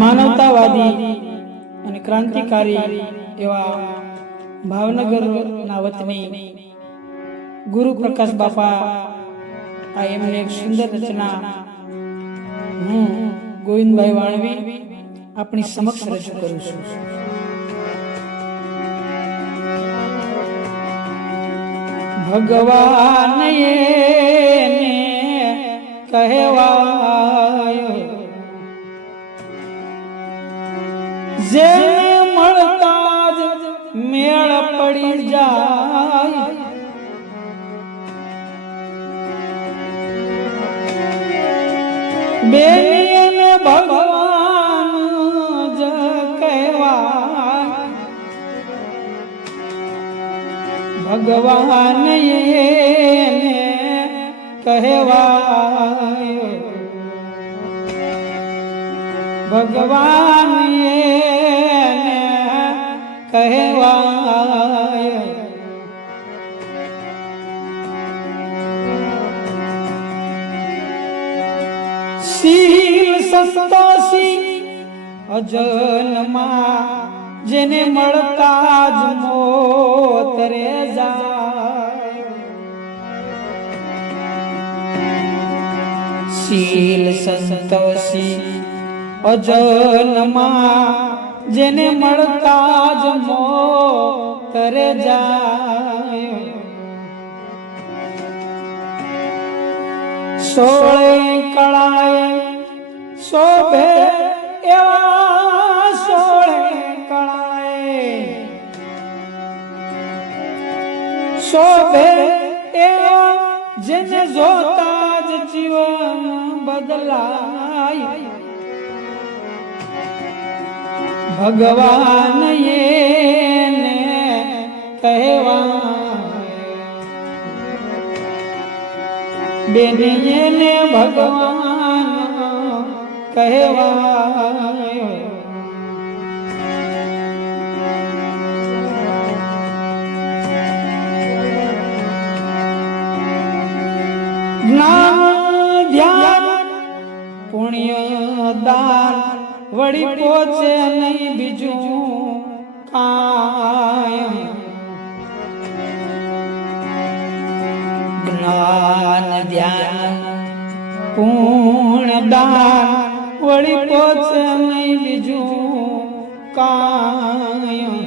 માનવતાવાદી અને ક્રાંતિકારી એવા ભાવનગરના વતની ગુરુ પ્રકાશ બાપા આ એમની એક સુંદર રચના હું ગોવિંદભાઈ વાણવી આપણી સમક્ષ રજૂ કરું છું। ભગવાન એને કહેવાયો જે મળતા જ મેળ પડી જાય, બેને ભગવાન જ કહેવાય, ભગવાન એને કહેવાય, ભગવાન એને કહેવાય। શીલ સંતોષી અજન્મા જેને મળતા જ મોત રે જાય, શીલ સંતોષી અજન્મા જેને મળતા જ મોત રે જાય, સોળે કળાએ શોભે એવા સોળે કળાએ શોભે એવા જેને જોતા જ જીવન બદલાય, ભગવાન એને કહેવાય, બેને એને ભગવાન કહેવાય। જ્ઞાન ધ્યાન પુણ્ય દાન વળી પહોંચે નહીં બીજું કાંઈ, જ્ઞાન ધ્યાન પુણ્ય દાન વળી પહોંચે નહીં બીજું કાંઈ,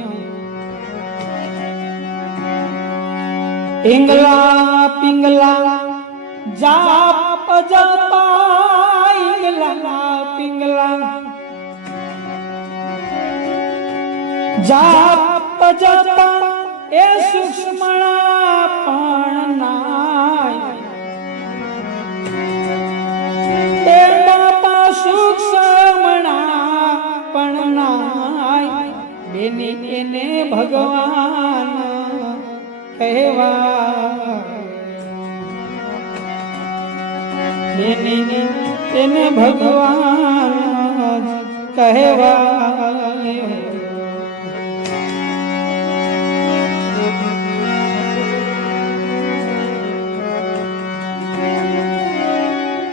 ઈંગલા પિંગલા જાપ જપા, ઈંગલા પિંગલા જાપ જપા એ સૂક્ષ્મણા પણ નાય, એ બાપા સૂક્ષ્મણા પણ નાય, બેને એને ભગવાન કહેવાય, બેને એને ભગવાન કહેવાય।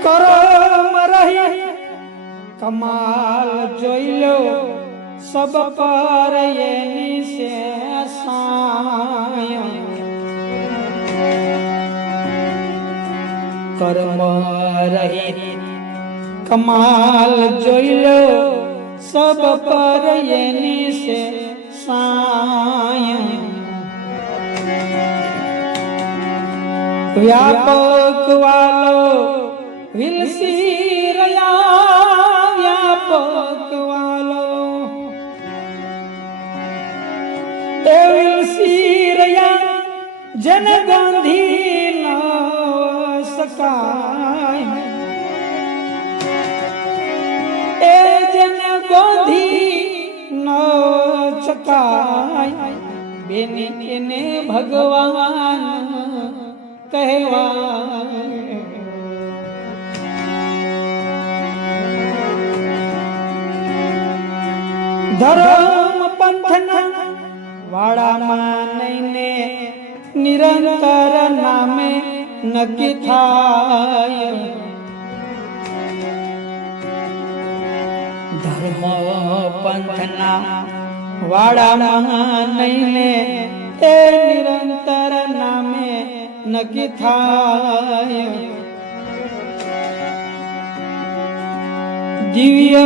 કરમ રહી કમાલ જોઈ લો સબ પર એની છે સાય, કર્મ રહી કમાલ જોઈ લો સબ પર એની છે સાય, વ્યાપક વાલો વિલસી રહ્યા, વ્યાપક વાલો એ વિલસી રહ્યા જન ગાંધી ન શકાય, એ જન ગાંધી ન શકાય, બેને એને ભગવાન કહેવાય। ધર્મ પંથના વાળામાં નઈને નિરંતર નામે નક્કી થાય, ધર્મ પંથના વાડામાં નઈને એ નિરંતર નામે નક્કી થાય. દિવ્ય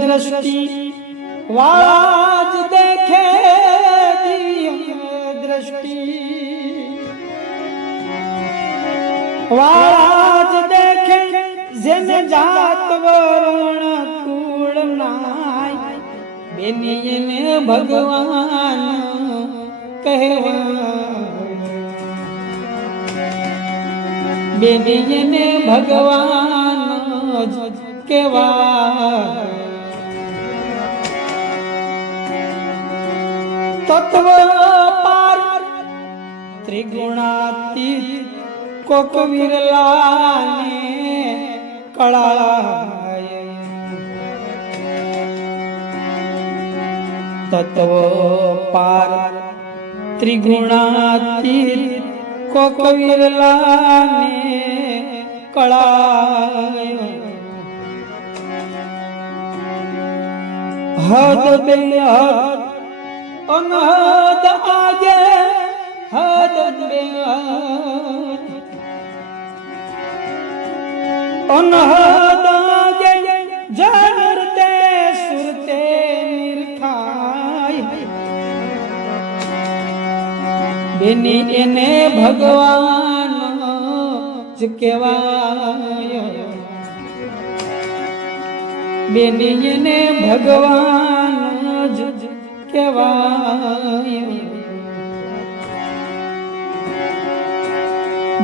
દ્રષ્ટિ વાળા જ દેખે, દિવ્ય દ્રષ્ટિ વાળા જ દેખે, જેને જાત વરણ કુળ નાય, બેનીને ભગવાન કહેવાય, બેનીને ભગવાન જ કહેવાય. તત્વ પાર ત્રિગુણાતીત કોક વિરલાને કળાય. તત્વ પાર ત્રિગુણાતીત કોક વિરલાને કળાય. હદ બે હદ અનહદ આગે, હદ બે અનહદ આગે, જનરતે સુરતે નિરખાય, બેની એને ભગવાન જ કહેવાય, બેની એને ભગવાન જ કહેવાય.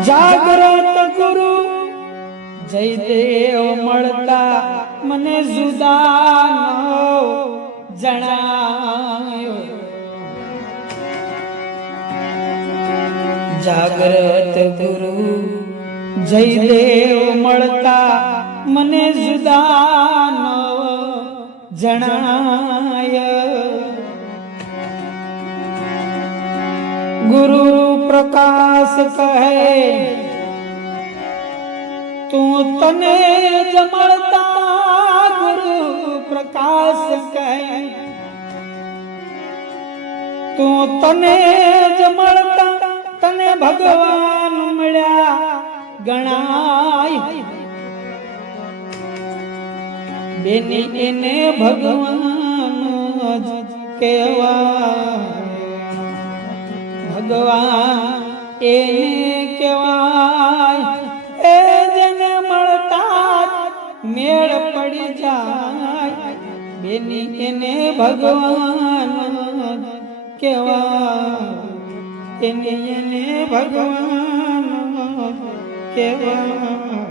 જાગ્રત ગુરુ જયદેવ મળતા મને જુદા ન જણાયો. જાગ્રત ગુરુ જયદેવ મળતા મને જુદા ન જણાય. ગુરુ પ્રકાશ કહે તું તને જ મળતા, ગુરુ પ્રકાશ કહે તું તને જ મળતા, તને ભગવાન મળ્યા ગણાય, બેની એને ભગવાન જ કહેવાય, ભગવાન એને કહેવાય. એ જેને મળતા મેળ પડી જાય, બેની એને ભગવાન કહેવાય, એને ભગવાન કહેવાય.